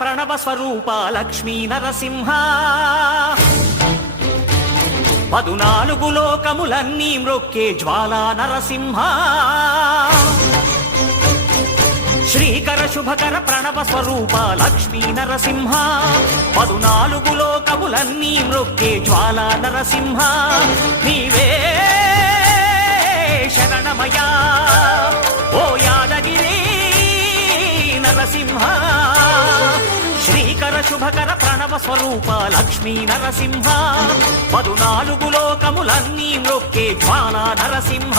ప్రణవ స్వరూప లక్ష్మీ నరసింహ 14 లోకములన్నీ మ్రొక్కే జ్వాలా నరసింహ శ్రీకర శుభకర ప్రణవ స్వరూప లక్ష్మీ నరసింహ 14 లోకములన్నీ మ్రొక్కే జ్వాలా నరసింహ నీవే శరణమయా ఓ యాదగిరి నరసింహ శ్రీకర శుభకర ప్రణవ స్వరూప లక్ష్మీ నరసింహ 14 లోకములన్నీ మ్రొక్కే జ్వాలా నరసింహ